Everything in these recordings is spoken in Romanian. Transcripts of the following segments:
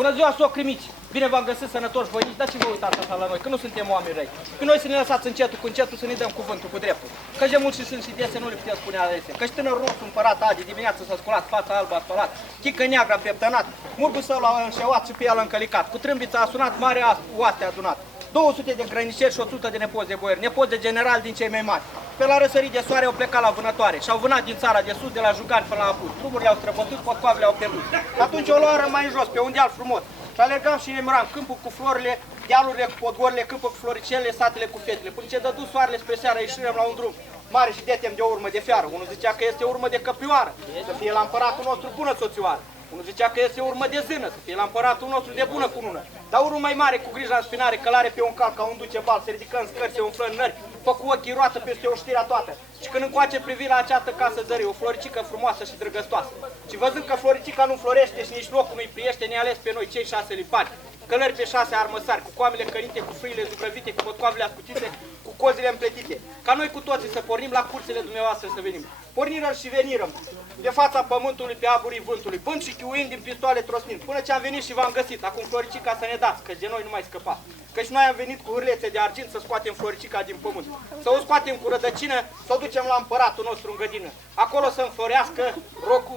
Bună ziua, socri mici! Bine v-am găsit sănătoși voinici, dar ce vă uitați așa la noi, că nu suntem oameni răi. Că noi să ne lăsați încetul cu încetul să ne dăm cuvântul cu dreptul. Că de mulți și sunt și dese nu le putem spune alese. Că-și tânărul nostru împărat Adi dimineața s-a sculat, fața albă a spălat, chică neagră a pieptănat, murgul său l-a înșeuat și pe el încălicat. Cu trâmbița a sunat, mare oaste adunat. 200 de grăniceri și 100 de nepoți de boieri, nepoți de general din cei mai mari. Pe la răsărit de soare au plecat la vânătoare și au vânat din țara de sus, de la Jugan până la Apus. Truburile au străbătut, potcoavele au pierdut. Atunci o luară mai în jos, pe un deal frumos. Și alergam și remuram câmpul cu florile, dealurile cu podgorile, câmpul cu floricelele, satele cu fetele. Până ce dădu soarele spre seară, ieșirăm la un drum mare și detem de o urmă de fiară. Unul zicea că este o urmă de căprioară, să fie la împăratul nostru bună soțioară. Unul zicea că este o urmă de zână, să fie la împăratul nostru de bună cunună. Dar unul mai mare, cu grija în spinare, călare pe un cal, ca un duce bal, se ridică în scări, se umflă în nări, făcu ochii roată peste o știrea toată. Și când încoace privi la această casă zării, o floricică frumoasă și drăgăstoasă. Și văzând că floricica nu florește și nici locul nu-i priește, ne ales pe noi cei 6 lipari. Călări pe 6 armăsari, cu coamele cărite, cu frâile zugrăvite, cu potcoavele ascuțite, cu cozile împletite. Ca noi cu toții să pornim la curțile dumneavoastră să venim. Pornirăm și venirăm de fața pământului pe aburii vântului, bând și chiuind din pistoale trosnind, până ce am venit și v-am găsit, acum floricica să ne dați, că de noi nu mai scăpați. Căci noi am venit cu hârlețe de argint să scoatem floricica din pământ, să o scoatem cu rădăcină, să o ducem la împăratul nostru în gădină. Acolo să înflorească,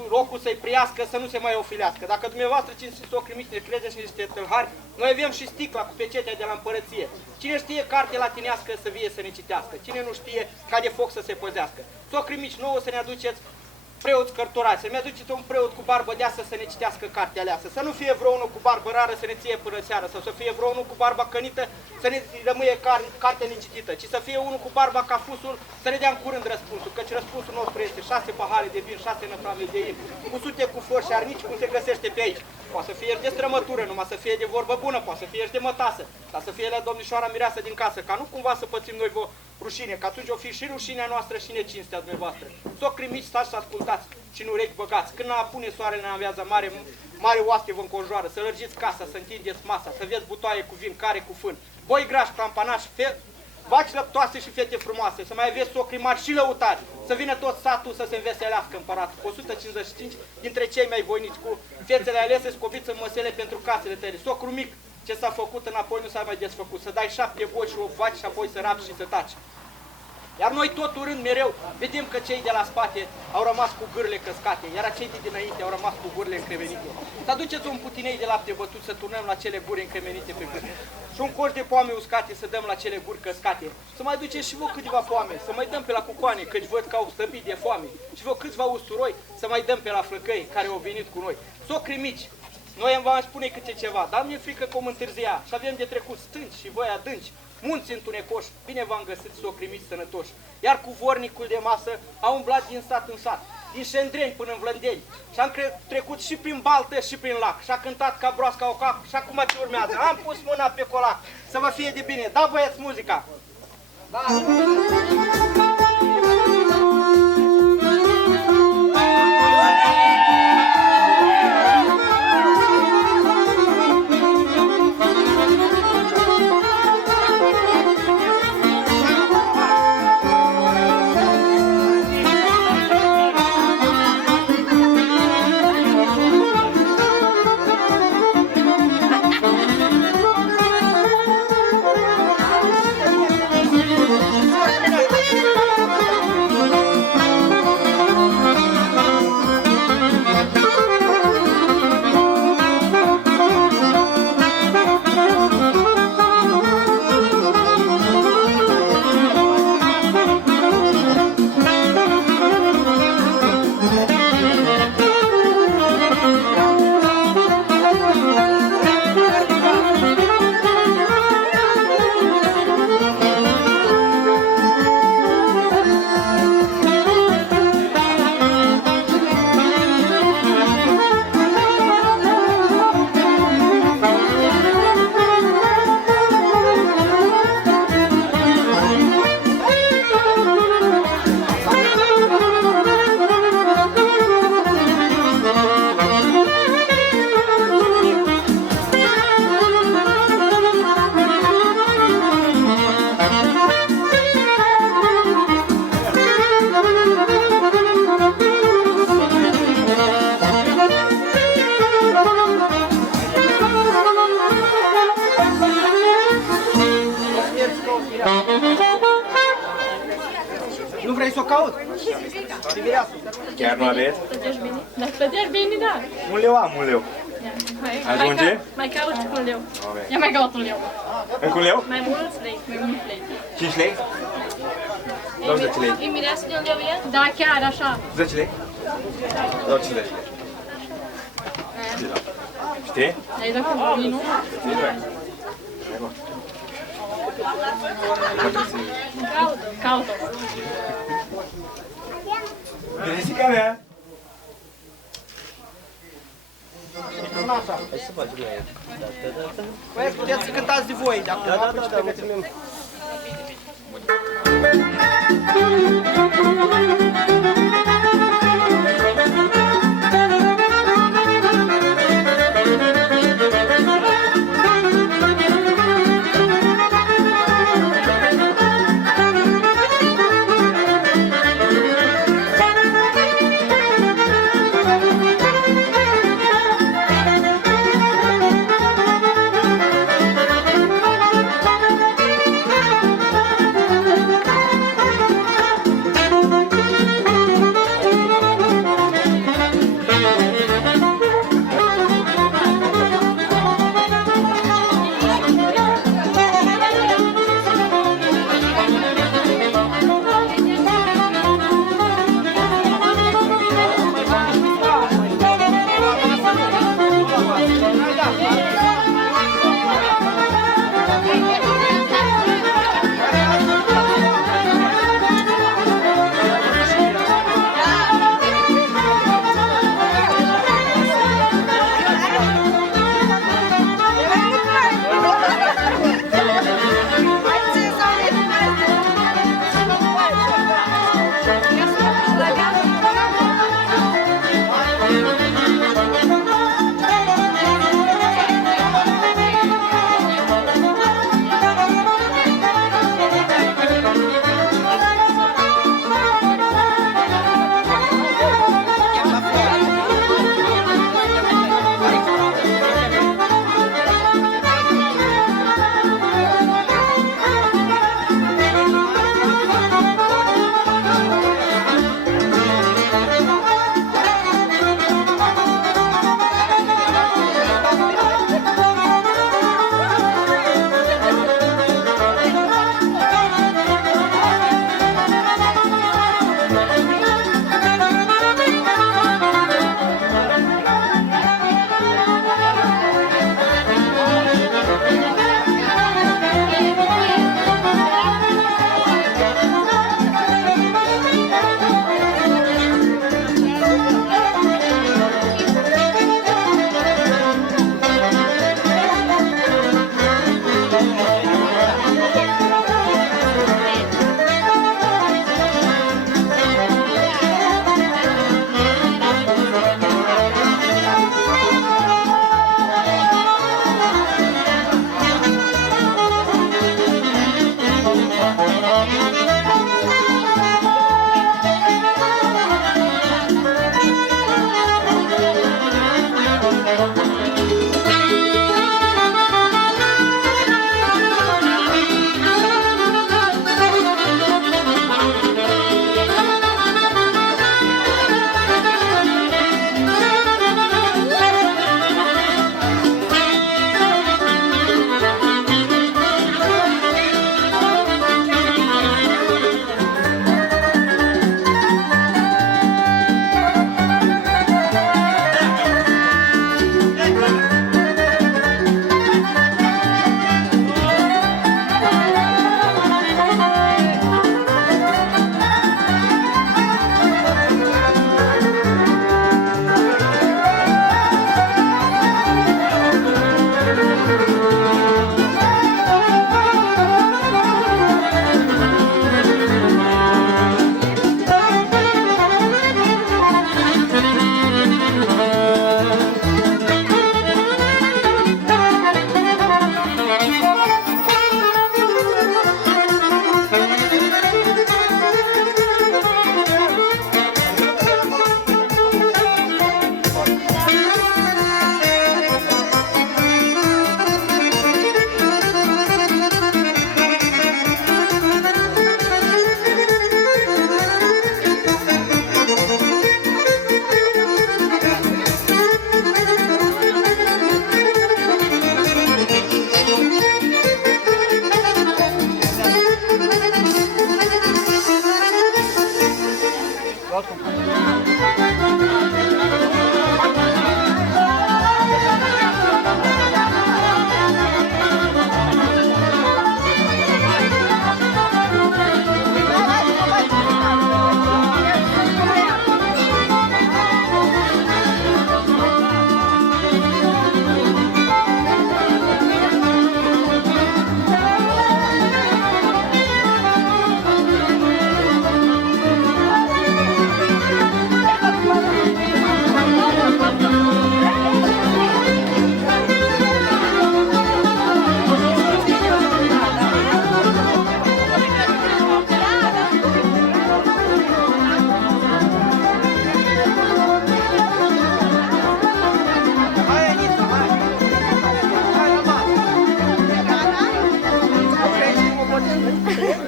rocul să-i priască, să nu se mai ofilească. Dacă dumneavoastră cinstiți o crimiți, ne credeți niște tâlhari, noi avem și sticla cu pecetea de la împărăție. Cine știe carte latinească să vie să ne citească, cine nu știe ca de foc să se păzească. Socri mici nouă să ne aduceți preoți cărturați, să-mi aduceți un preot cu barbă deasă să ne citească cartea aleasă, să nu fie vreo unul cu barbă rară să ne ție până seară, sau să fie vreo unul cu barba cănită să ne rămâie cartea necitită, ci să fie unul cu barba ca fusul să ne dea în curând răspunsul, căci răspunsul nostru este 6 pahare de vin, 6 năprave de in, cu sute cu flori și arnici cum se găsește pe aici. Poate să fie de strămătură, numai să fie de vorbă bună, poate să fie de mătasă, dar să fie la domnișoara mireasă din casă, ca nu cumva să pățim noi rușine, că atunci o fi și rușinea noastră și necinstea dumneavoastră. Socri mici, stați și ascultați și nu urechi băgați. Când apune soarele în avează mare oaste vă înconjoară, să lărgiți casa, să întindeți masa, să vieți butoaie cu vin, care cu fân, boi grași, campanași, vaci lăptoase și fete frumoase, să mai aveți socri mari și lăutari, să vină tot satul să se înveselească împăratul, cu 155 dintre cei mai voinici, cu fețele alese scoviți în măsele pentru casele tale. Socru mic, ce s-a făcut înapoi nu s-a mai desfăcut, să dai 7 boi și 8 vaci și apoi să rapi și să taci. Iar noi tot urând mereu, vedem că cei de la spate au rămas cu gârle căscate, iar cei de dinainte au rămas cu gurile încremenite. Să aduceți un putinei de lapte bătut să turnăm la cele guri încremenite pe gârle. Și un coș de poame uscate să dăm la cele guri căscate. Să mai duceți și vă câteva poame, să mai dăm pe la cucoane, căci văd că au stăbit de foame. Și vă câțiva usturoi să mai dăm pe la flăcăi care au venit cu noi. Socri mici, noi v-am spune câte ceva, dar mi-e frică că om întârzia și avem de trecut stânci și voi adânci, munți întunecoși, bine v-am găsit, socri mici sănătoși. Iar cu vornicul de masă a umblat din sat în sat, din Șendreni până în Vlăndeni și am trecut și prin Baltă și prin Lac și a cântat ca broasca o cap și acum ce urmează? Am pus mâna pe colac, să vă fie de bine, da băieți muzica! Da. Nu vrei să o caut? Chiar nu aveți? Plătești bine? Da, plătești bine, da. Un leu am, un leu. Ajunge? Mai caut un leu. Ia mai caut un leu. Încă un leu? Mai mulți lei, mai mulți lei. 5 lei? 20 lei. E mireasă de un leu e? Da, chiar așa. 10 lei? Dau 50 lei. Știi? Ai dat cu banii, nu? Știi, băi. Caută. Genesica mea! Păi, puteți să cântați de voi, de acum.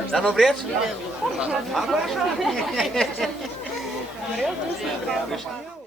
Dar nu vreți? Acum așa.